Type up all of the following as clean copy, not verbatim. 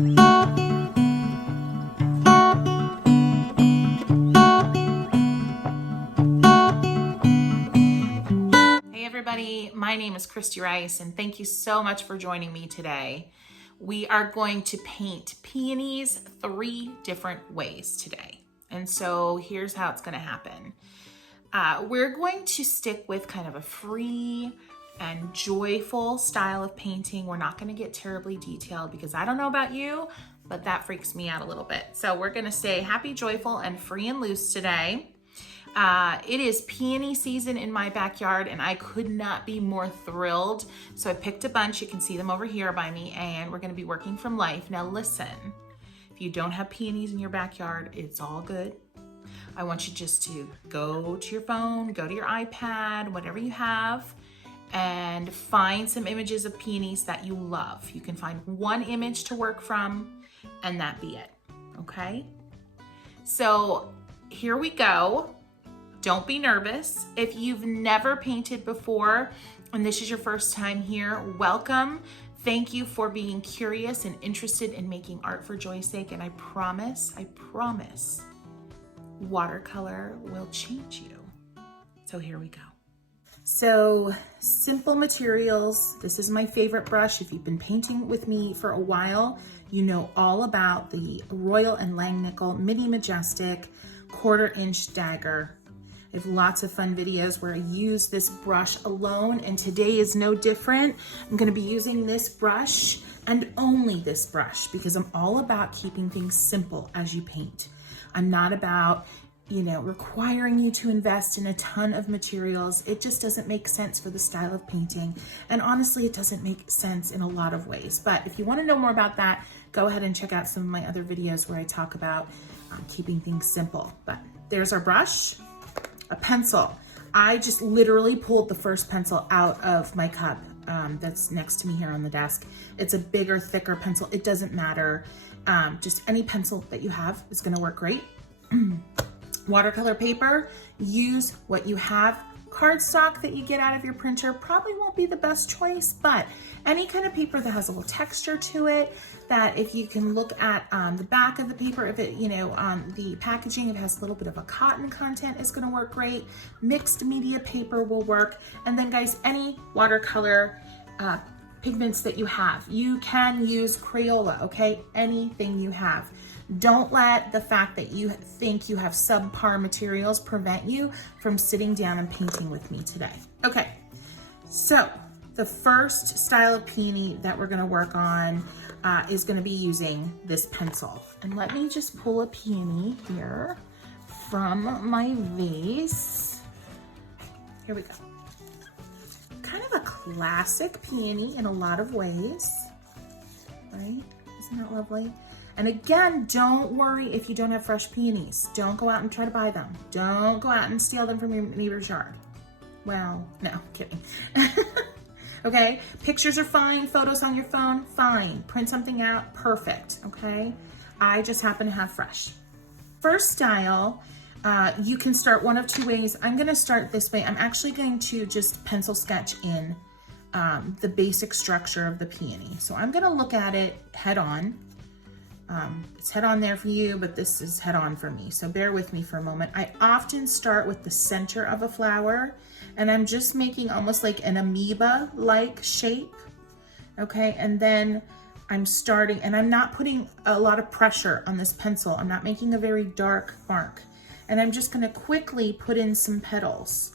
Hey everybody, my name is Kristy Rice and thank you so much for joining me today. We are going to paint peonies 3 different ways today. And so here's how it's going to happen. We're going to stick with kind of a free and joyful style of painting. We're not going to get terribly detailed because I don't know about you, but that freaks me out a little bit. So we're going to stay happy, joyful, and free and loose today. It is peony season in my backyard and I could not be more thrilled. So I picked a bunch, you can see them over here by me, and we're gonna be working from life. Now listen, if you don't have peonies in your backyard, it's all good. I want you just to go to your phone, go to your iPad, whatever you have, and find some images of peonies that you love. You can find one image to work from and that be it, okay? So here we go. Don't be nervous. If you've never painted before and this is your first time here, welcome. Thank you for being curious and interested in making art for joy's sake. And I promise, watercolor will change you. So here we go. So simple materials. This is my favorite brush. If you've been painting with me for a while, you know all about the Royal and Langnickel Mini Majestic 1/4 inch dagger. I have lots of fun videos where I use this brush alone, and today is no different. I'm gonna be using this brush and only this brush because I'm all about keeping things simple as you paint. I'm not about, requiring you to invest in a ton of materials. It just doesn't make sense for the style of painting. And honestly, it doesn't make sense in a lot of ways. But if you wanna know more about that, go ahead and check out some of my other videos where I talk about keeping things simple. But there's our brush. A pencil. I just literally pulled the first pencil out of my cup that's next to me here on the desk. It's a bigger, thicker pencil. It doesn't matter. Just any pencil that you have is gonna work great. Watercolor paper, use what you have. Cardstock that you get out of your printer probably won't be the best choice, but any kind of paper that has a little texture to it, that if you can look at the back of the paper, if it, the packaging, it has a little bit of a cotton content, is gonna work great. Mixed media paper will work. And then guys, any watercolor pigments that you have. You can use Crayola, okay? Anything you have. Don't let the fact that you think you have subpar materials prevent you from sitting down and painting with me today. Okay, so the first style of peony that we're gonna work on is gonna be using this pencil. And let me just pull a peony here from my vase. Here we go. Kind of a classic peony in a lot of ways, right? Isn't that lovely? And again, don't worry if you don't have fresh peonies. Don't go out and try to buy them. Don't go out and steal them from your neighbor's yard. Well, no, kidding. Okay, pictures are fine, photos on your phone, fine. Print something out, perfect, okay? I just happen to have fresh. First style, you can start one of 2 ways. I'm gonna start this way. I'm actually going to just pencil sketch in the basic structure of the peony. So I'm gonna look at it head on. It's head on there for you, but this is head on for me. So bear with me for a moment. I often start with the center of a flower and I'm just making almost like an amoeba-like shape. Okay, and then I'm starting, and I'm not putting a lot of pressure on this pencil. I'm not making a very dark mark. And I'm just gonna quickly put in some petals.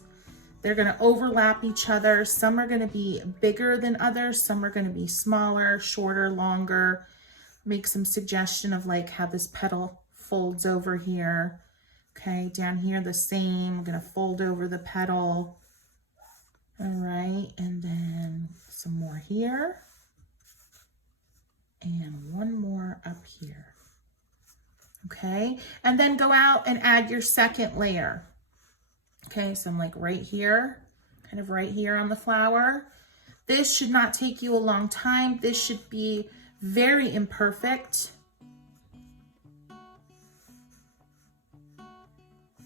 They're gonna overlap each other. Some are gonna be bigger than others. Some are gonna be smaller, shorter, longer. Make some suggestion of like how this petal folds over here. Okay, down here the same. I'm gonna fold over the petal. All right, and then some more here. And one more up here. Okay, and then go out and add your second layer. Okay, so I'm like right here, kind of right here on the flower. This should not take you a long time. This should be very imperfect.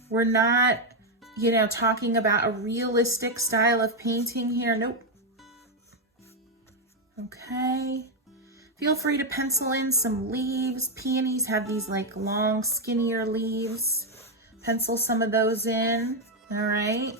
We're not, talking about a realistic style of painting here. Nope. Okay. Feel free to pencil in some leaves. Peonies have these like long, skinnier leaves. Pencil some of those in, all right?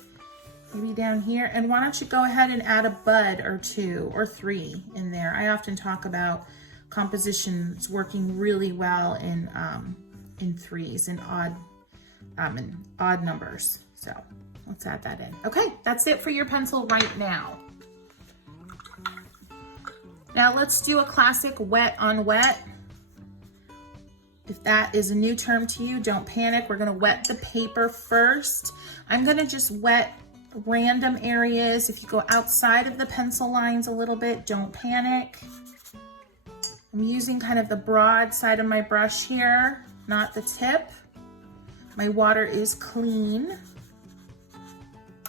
Maybe down here. And why don't you go ahead and add a bud or 2 or 3 in there. I often talk about compositions working really well in threes and odd numbers. So let's add that in. Okay, that's it for your pencil right now. Now let's do a classic wet on wet. If that is a new term to you, don't panic. We're gonna wet the paper first. I'm gonna just wet random areas. If you go outside of the pencil lines a little bit, don't panic. I'm using kind of the broad side of my brush here, not the tip. My water is clean.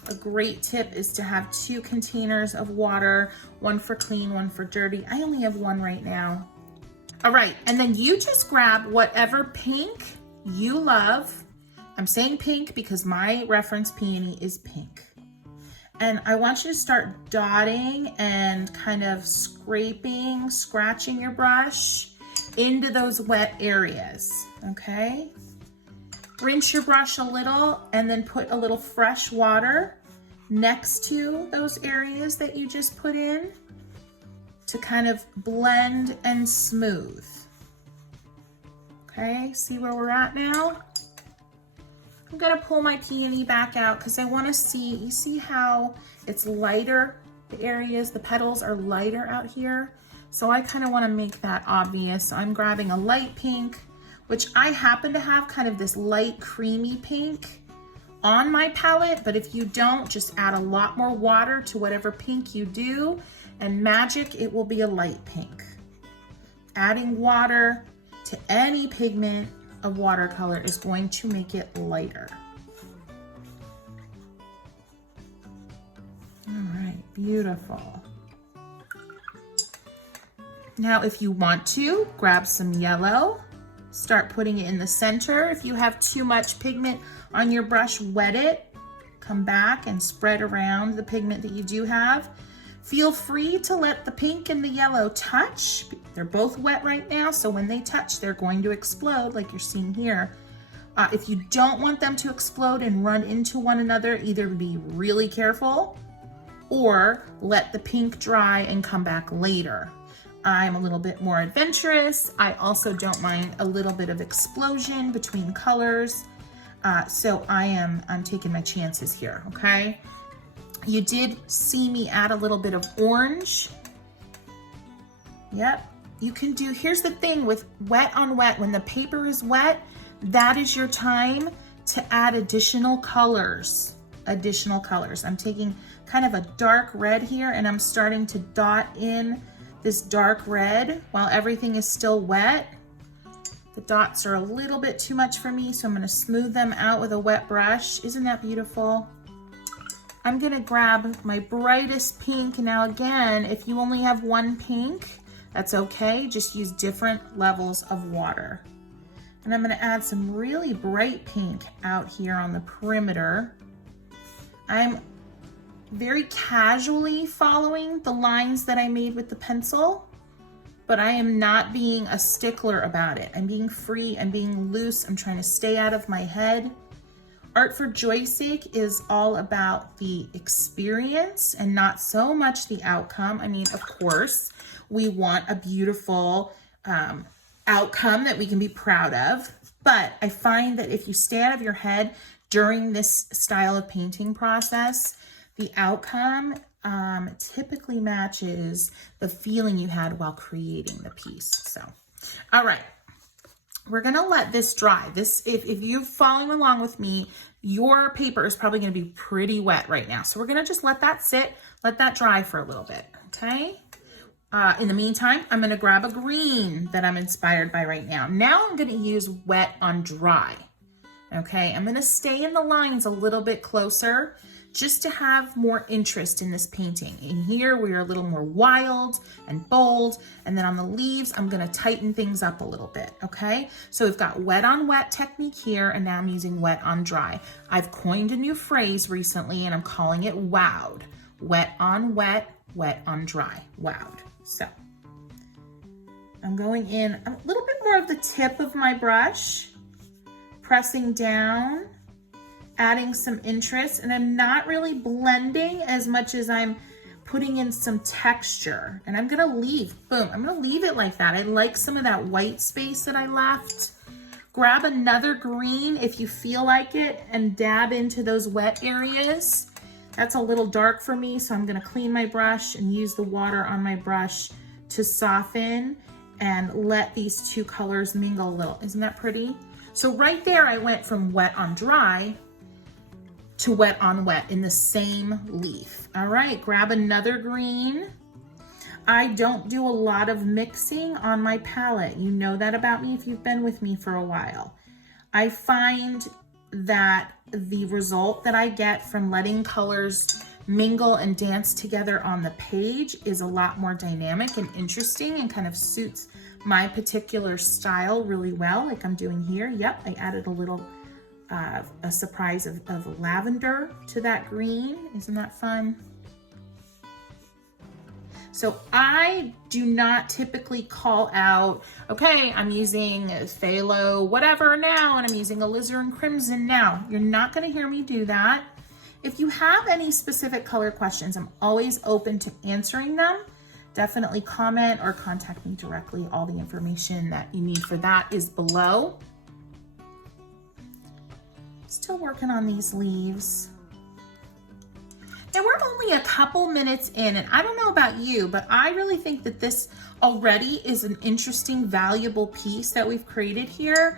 A great tip is to have 2 containers of water, one for clean, one for dirty. I only have one right now. All right, and then you just grab whatever pink you love. I'm saying pink because my reference peony is pink. And I want you to start dotting and kind of scraping, scratching your brush into those wet areas, okay? Rinse your brush a little and then put a little fresh water next to those areas that you just put in to kind of blend and smooth. Okay, see where we're at now? I'm gonna pull my peony back out because I wanna see, you see how it's lighter? The areas, the petals are lighter out here. So I kind of wanna make that obvious. So I'm grabbing a light pink, which I happen to have kind of this light creamy pink on my palette, but if you don't, just add a lot more water to whatever pink you do, and magic, it will be a light pink. Adding water to any pigment of watercolor is going to make it lighter. All right, beautiful. Now, if you want to, grab some yellow. Start putting it in the center. If you have too much pigment on your brush, wet it. Come back and spread around the pigment that you do have. Feel free to let the pink and the yellow touch. They're both wet right now, so when they touch, they're going to explode like you're seeing here. If you don't want them to explode and run into one another, either be really careful or let the pink dry and come back later. I'm a little bit more adventurous. I also don't mind a little bit of explosion between colors. So I'm taking my chances here, okay? You did see me add a little bit of orange. Yep, you can do, here's the thing with wet on wet, when the paper is wet, that is your time to add additional colors. Additional colors. I'm taking kind of a dark red here and I'm starting to dot in this dark red while everything is still wet. The dots are a little bit too much for me, so I'm gonna smooth them out with a wet brush. Isn't that beautiful? I'm gonna grab my brightest pink. Now again, if you only have one pink, that's okay. Just use different levels of water. And I'm gonna add some really bright pink out here on the perimeter. I'm very casually following the lines that I made with the pencil, but I am not being a stickler about it. I'm being free, I'm being loose, I'm trying to stay out of my head. Art for joy's sake is all about the experience and not so much the outcome. I mean, of course, we want a beautiful outcome that we can be proud of, but I find that if you stay out of your head during this style of painting process, the outcome typically matches the feeling you had while creating the piece. So, all right, we're gonna let this dry. This, if you're following along with me, your paper is probably gonna be pretty wet right now. So we're gonna just let that sit, let that dry for a little bit, okay? In the meantime, I'm gonna grab a green that I'm inspired by right now. Now I'm gonna use wet on dry, okay? I'm gonna stay in the lines a little bit closer just to have more interest in this painting. In here, we're a little more wild and bold. And then on the leaves, I'm gonna tighten things up a little bit, okay? So we've got wet on wet technique here, and now I'm using wet on dry. I've coined a new phrase recently, and I'm calling it wowed. Wet on wet, wet on dry, wowed. So I'm going in a little bit more of the tip of my brush, pressing down, adding some interest, and I'm not really blending as much as I'm putting in some texture. And I'm gonna leave, boom, I'm gonna leave it like that. I like some of that white space that I left. Grab another green if you feel like it and dab into those wet areas. That's a little dark for me, so I'm gonna clean my brush and use the water on my brush to soften and let these two colors mingle a little. Isn't that pretty? So right there, I went from wet on dry to wet on wet in the same leaf. All right, grab another green. I don't do a lot of mixing on my palette. You know that about me if you've been with me for a while. I find that the result that I get from letting colors mingle and dance together on the page is a lot more dynamic and interesting and kind of suits my particular style really well, like I'm doing here. Yep, I added a little a surprise of lavender to that green. Isn't that fun? So I do not typically call out, okay, I'm using phthalo whatever now, and I'm using alizarin crimson now. You're not gonna hear me do that. If you have any specific color questions, I'm always open to answering them. Definitely comment or contact me directly. All the information that you need for that is below. Still working on these leaves. Now we're only a couple minutes in, and I don't know about you, but I really think that this already is an interesting, valuable piece that we've created here.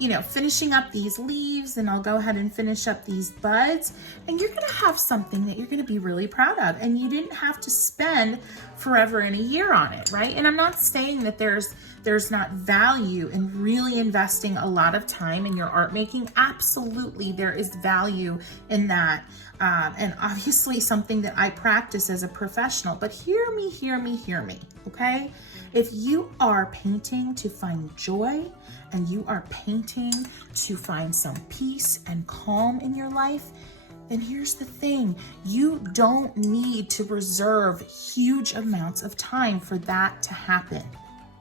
You know, finishing up these leaves, and I'll go ahead and finish up these buds, and you're gonna have something that you're gonna be really proud of, and you didn't have to spend forever and a year on it, right? And I'm not saying that there's not value in really investing a lot of time in your art making. Absolutely, there is value in that. And obviously something that I practice as a professional, but hear me, okay? If you are painting to find joy and you are painting to find some peace and calm in your life, then here's the thing. You don't need to reserve huge amounts of time for that to happen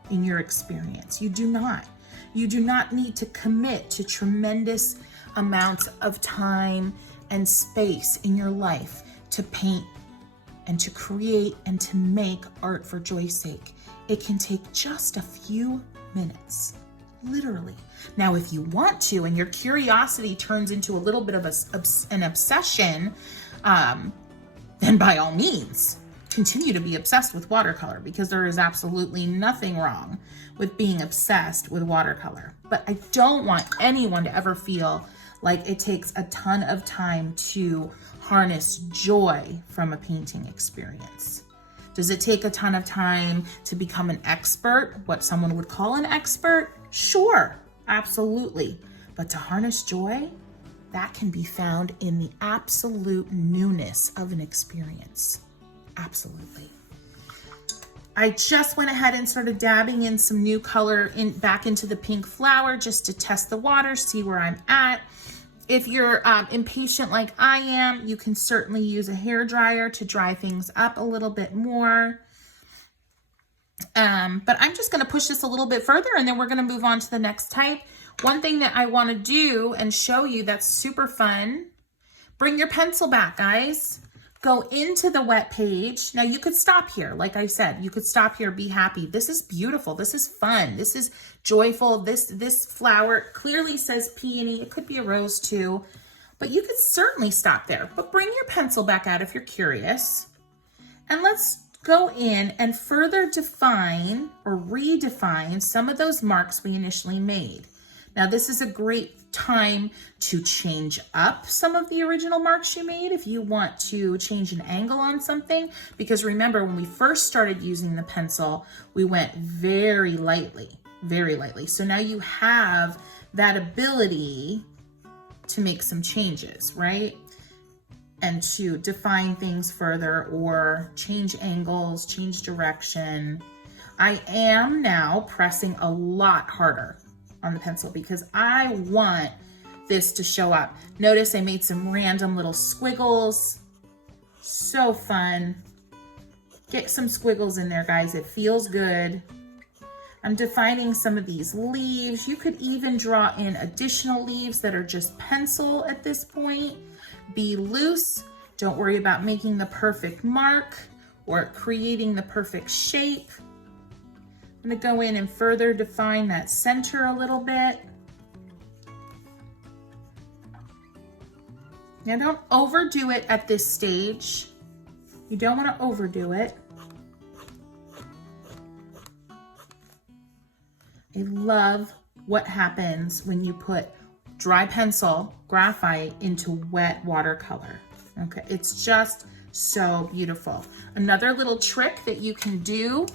in your experience. You do not. You do not need to commit to tremendous amounts of time and space in your life to paint and to create and to make art for joy's sake. It can take just a few minutes, literally. Now, if you want to, and your curiosity turns into a little bit of an obsession, then by all means, continue to be obsessed with watercolor, because there is absolutely nothing wrong with being obsessed with watercolor. But I don't want anyone to ever feel like it takes a ton of time to harness joy from a painting experience. Does it take a ton of time to become an expert, what someone would call an expert? Sure, absolutely. But to harness joy, that can be found in the absolute newness of an experience. Absolutely. I just went ahead and started dabbing in some new color back into the pink flower just to test the water, see where I'm at. If you're impatient like I am, you can certainly use a hairdryer to dry things up a little bit more. But I'm just gonna push this a little bit further, and then we're gonna move on to the next type. One thing that I wanna do and show you that's super fun, bring your pencil back, guys. Go into the wet page. Now you could stop here. Like I said, you could stop here, be happy. This is beautiful. This is fun. This is joyful. This flower clearly says peony. It could be a rose too, but you could certainly stop there. But bring your pencil back out if you're curious. And let's go in and further define or redefine some of those marks we initially made. Now, this is a great time to change up some of the original marks you made if you want to change an angle on something, because remember, when we first started using the pencil, we went very lightly, very lightly. So now you have that ability to make some changes, right? And to define things further or change angles, change direction. I am now pressing a lot harder on the pencil because I want this to show up. Notice I made some random little squiggles. So fun. Get some squiggles in there, guys. It feels good. I'm defining some of these leaves. You could even draw in additional leaves that are just pencil at this point. Be loose. Don't worry about making the perfect mark or creating the perfect shape. I'm gonna go in and further define that center a little bit. Now don't overdo it at this stage. You don't wanna overdo it. I love what happens when you put dry pencil, graphite, into wet watercolor. Okay, it's just so beautiful. Another little trick that you can do,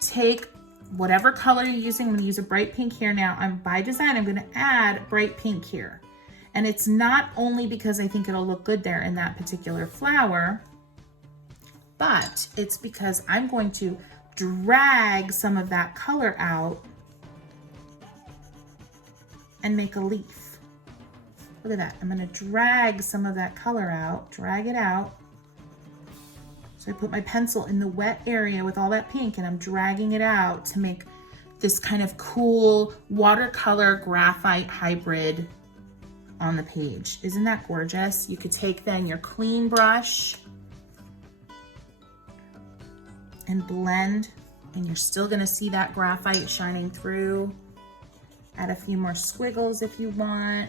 take whatever color you're using. I'm gonna use a bright pink here now. By design, I'm gonna add bright pink here. And it's not only because I think it'll look good there in that particular flower, but it's because I'm going to drag some of that color out and make a leaf. Look at that. I'm gonna drag some of that color out, drag it out. So I put my pencil in the wet area with all that pink and I'm dragging it out to make this kind of cool watercolor graphite hybrid on the page. Isn't that gorgeous? You could take then your clean brush and blend, and you're still gonna see that graphite shining through. Add a few more squiggles if you want.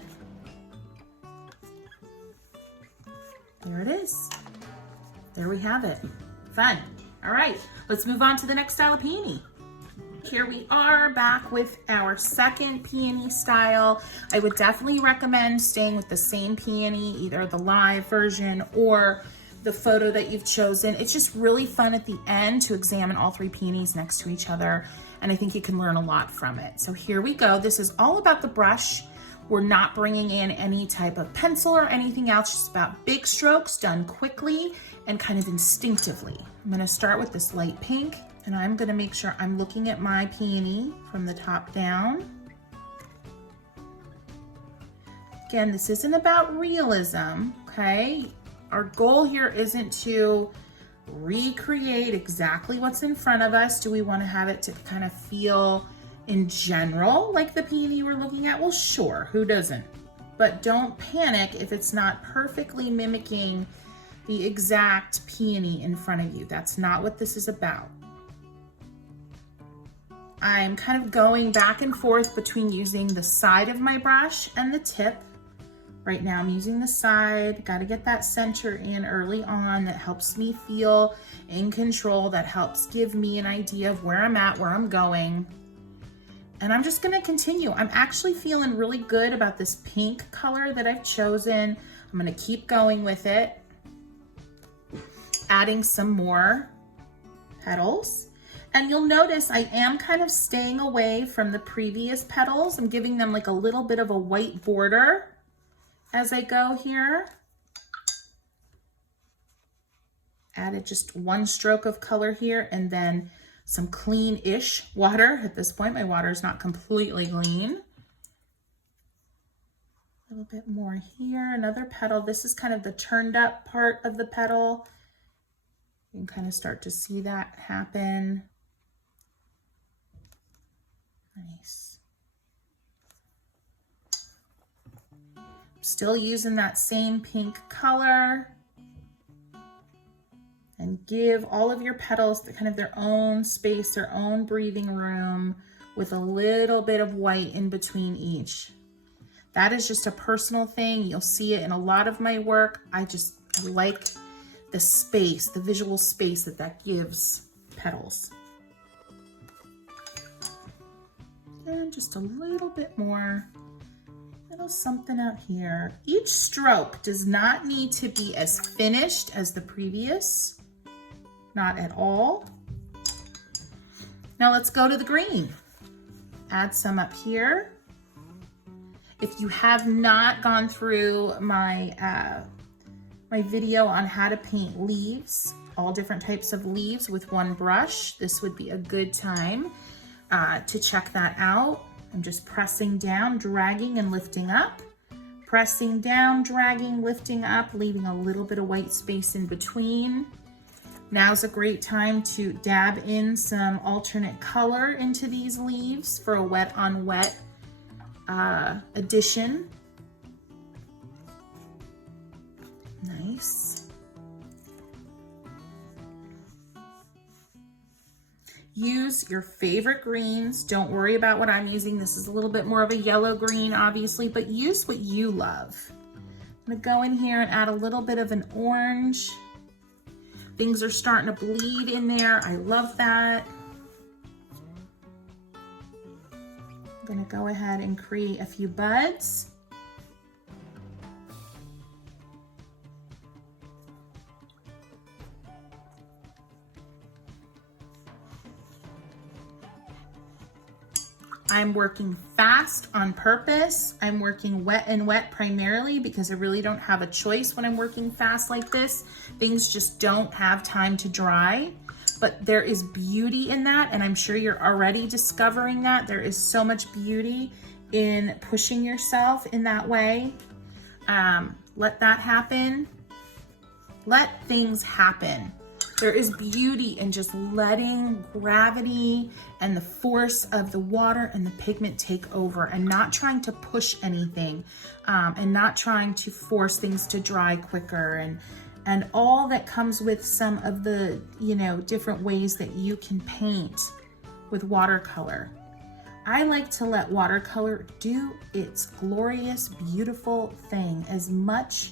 There it is. There we have it. Fun. All right, let's move on to the next style of peony. Here we are back with our second peony style. I would definitely recommend staying with the same peony, either the live version or the photo that you've chosen. It's just really fun at the end to examine all three peonies next to each other, and I think you can learn a lot from it. So here we go. This is all about the brush. We're not bringing in any type of pencil or anything else, just about big strokes done quickly and kind of instinctively. I'm gonna start with this light pink, and I'm gonna make sure I'm looking at my peony from the top down. Again, this isn't about realism, okay? Our goal here isn't to recreate exactly what's in front of us. Do we want to have it to kind of feel in general like the peony we're looking at? Well, sure, who doesn't? But don't panic if it's not perfectly mimicking the exact peony in front of you. That's not what this is about. I'm kind of going back and forth between using the side of my brush and the tip. Right now I'm using the side. Got to get that center in early on. That helps me feel in control. That helps give me an idea of where I'm at, where I'm going. And I'm just gonna continue. I'm actually feeling really good about this pink color that I've chosen. I'm gonna keep going with it. Adding some more petals. And you'll notice I am kind of staying away from the previous petals. I'm giving them like a little bit of a white border as I go here. Added just one stroke of color here and then some clean-ish water. At this point, my water is not completely clean. A little bit more here, another petal. This is kind of the turned up part of the petal. You can kind of start to see that happen. Nice. Still using that same pink color. And give all of your petals kind of their own space, their own breathing room with a little bit of white in between each. That is just a personal thing. You'll see it in a lot of my work. I like the space, the visual space that gives petals. And just a little bit more, little something out here. Each stroke does not need to be as finished as the previous. Not at all. Now let's go to the green. Add some up here. If you have not gone through my my video on how to paint leaves, all different types of leaves with one brush, this would be a good time to check that out. I'm just pressing down, dragging and lifting up. Pressing down, dragging, lifting up, leaving a little bit of white space in between. Now's a great time to dab in some alternate color into these leaves for a wet on wet addition. Nice. Use your favorite greens. Don't worry about what I'm using. This is a little bit more of a yellow green, obviously, but use what you love. I'm gonna go in here and add a little bit of an orange. Things are starting to bleed in there. I love that. I'm gonna go ahead and create a few buds. I'm working fast on purpose. I'm working wet and wet primarily because I really don't have a choice when I'm working fast like this. Things just don't have time to dry, but there is beauty in that, and I'm sure you're already discovering that. There is so much beauty in pushing yourself in that way. Let that happen. Let things happen. There is beauty in just letting gravity and the force of the water and the pigment take over, and not trying to push anything, and not trying to force things to dry quicker, and all that comes with some of the, you know, different ways that you can paint with watercolor. I like to let watercolor do its glorious, beautiful thing as much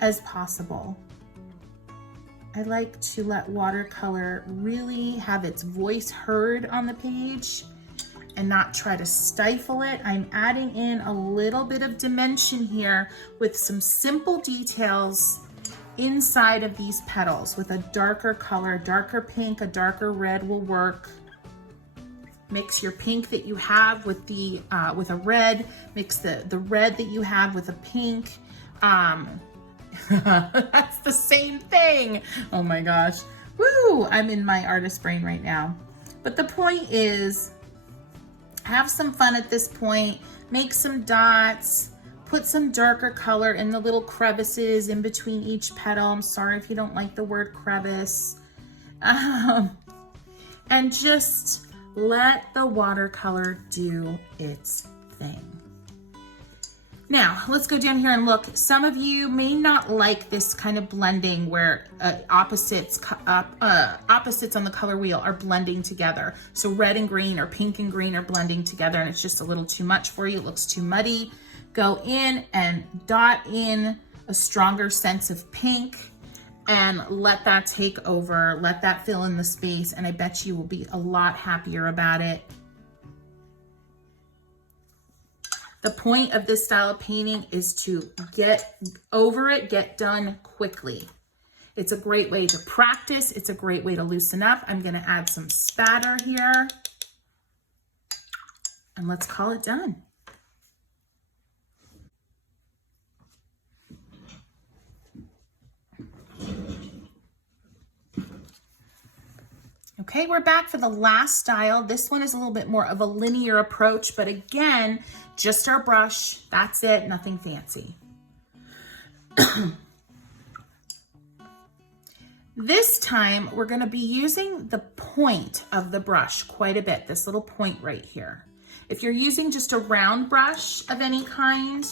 as possible. I like to let watercolor really have its voice heard on the page and not try to stifle it. I'm adding in a little bit of dimension here with some simple details inside of these petals with a darker color, darker pink, a darker red will work. Mix your pink that you have with the with a red. Mix the red that you have with a pink. That's the same thing. Oh my gosh. Woo! I'm in my artist brain right now. But the point is, have some fun at this point. Make some dots. Put some darker color in the little crevices in between each petal. I'm sorry if you don't like the word crevice. And just let the watercolor do its thing. Now, let's go down here and look. Some of you may not like this kind of blending where opposites on the color wheel are blending together. So red and green or pink and green are blending together, and it's just a little too much for you. It looks too muddy. Go in and dot in a stronger sense of pink and let that take over. Let that fill in the space, and I bet you will be a lot happier about it. The point of this style of painting is to get over it, get done quickly. It's a great way to practice. It's a great way to loosen up. I'm gonna add some spatter here, and let's call it done. Okay, we're back for the last style. This one is a little bit more of a linear approach, but again, just our brush, that's it, nothing fancy. This time, we're gonna be using the point of the brush quite a bit, this little point right here. If you're using just a round brush of any kind,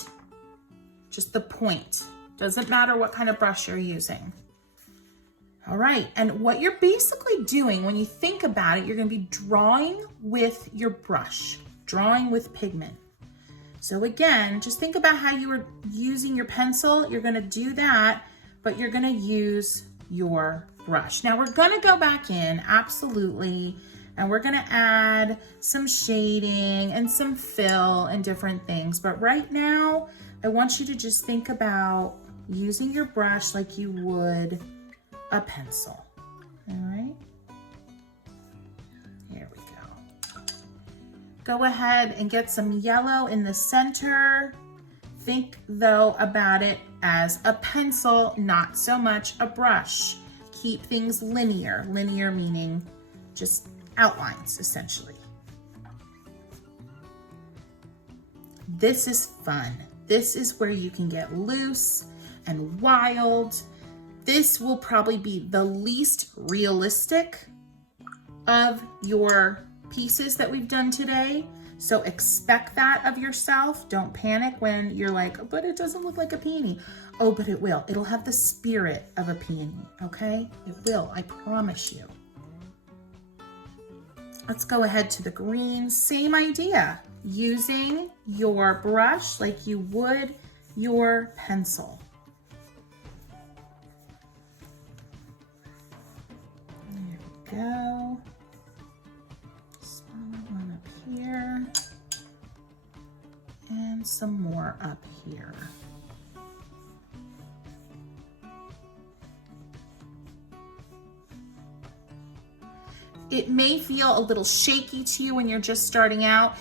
just the point. Doesn't matter what kind of brush you're using. All right, and what you're basically doing when you think about it, you're gonna be drawing with your brush, drawing with pigment. So again, just think about how you were using your pencil. You're gonna do that, but you're gonna use your brush. Now we're gonna go back in, absolutely, and we're gonna add some shading and some fill and different things. But right now, I want you to just think about using your brush like you would a pencil. All right, here we go. Go ahead and get some yellow in the center. Think though about it as a pencil, not so much a brush. Keep things linear. Linear meaning just outlines, essentially. This is fun. This is where you can get loose and wild. This will probably be the least realistic of your pieces that we've done today. So expect that of yourself. Don't panic when you're like, but it doesn't look like a peony. Oh, but it will. It'll have the spirit of a peony, okay? It will, I promise you. Let's go ahead to the green. Same idea. Using your brush like you would your pencil. There we go. Smaller one up here. And some more up here. It may feel a little shaky to you when you're just starting out.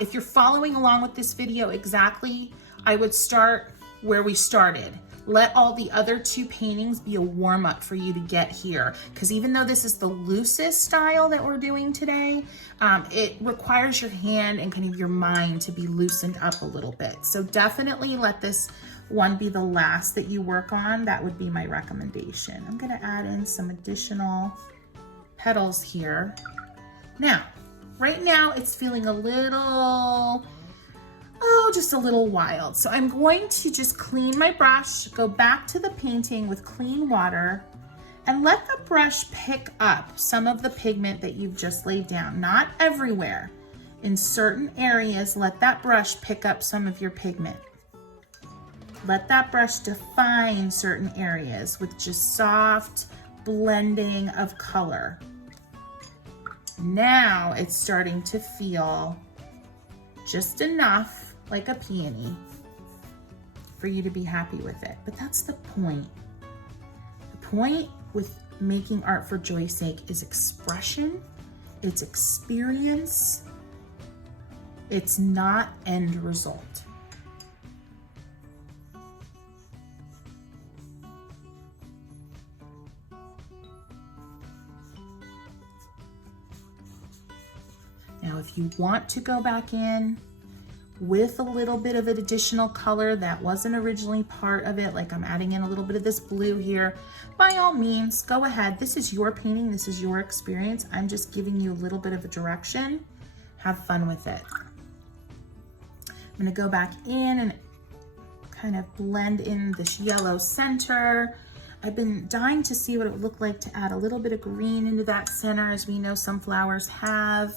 If you're following along with this video exactly, I would start where we started. Let all the other two paintings be a warm-up for you to get here. Because even though this is the loosest style that we're doing today, it requires your hand and kind of your mind to be loosened up a little bit. So definitely let this one be the last that you work on. That would be my recommendation. I'm gonna add in some additional petals here. Now, right now it's feeling a little, just a little wild. So I'm going to just clean my brush, go back to the painting with clean water, and let the brush pick up some of the pigment that you've just laid down. Not everywhere. In certain areas, let that brush pick up some of your pigment. Let that brush define certain areas with just soft blending of color. Now it's starting to feel just enough like a peony for you to be happy with it. But that's the point. The point with making art for joy's sake is expression, it's experience, it's not end result. Now, if you want to go back in with a little bit of an additional color that wasn't originally part of it, like I'm adding in a little bit of this blue here, by all means, go ahead. This is your painting, this is your experience. I'm just giving you a little bit of a direction. Have fun with it. I'm gonna go back in and kind of blend in this yellow center. I've been dying to see what it would look like to add a little bit of green into that center, as we know some flowers have.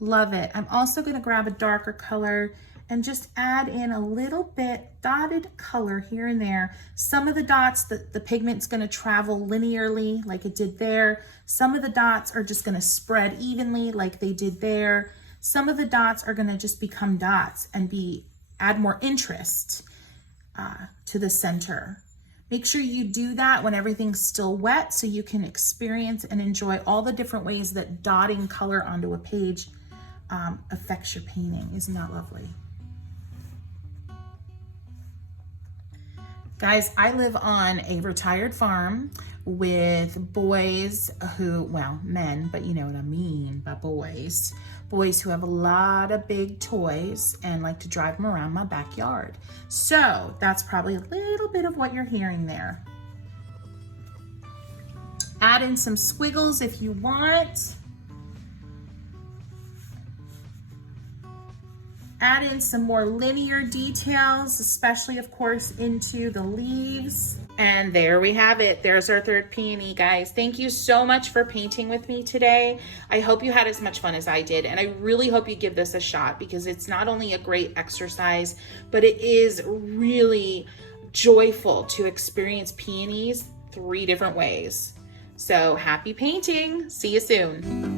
Love it. I'm also going to grab a darker color and just add in a little bit dotted color here and there. Some of the dots, the pigment's going to travel linearly like it did there. Some of the dots are just going to spread evenly like they did there. Some of the dots are going to just become dots and add more interest to the center. Make sure you do that when everything's still wet so you can experience and enjoy all the different ways that dotting color onto a page affects your painting. Isn't that lovely? Guys, I live on a retired farm with boys who, well, men, but you know what I mean by boys. Boys who have a lot of big toys and like to drive them around my backyard. So that's probably a little bit of what you're hearing there. Add in some squiggles if you want. Add in some more linear details, especially of course into the leaves. And there we have it. There's our third peony, guys. Thank you so much for painting with me today. I hope you had as much fun as I did. And I really hope you give this a shot because it's not only a great exercise, but it is really joyful to experience peonies 3 different ways. So happy painting. See you soon.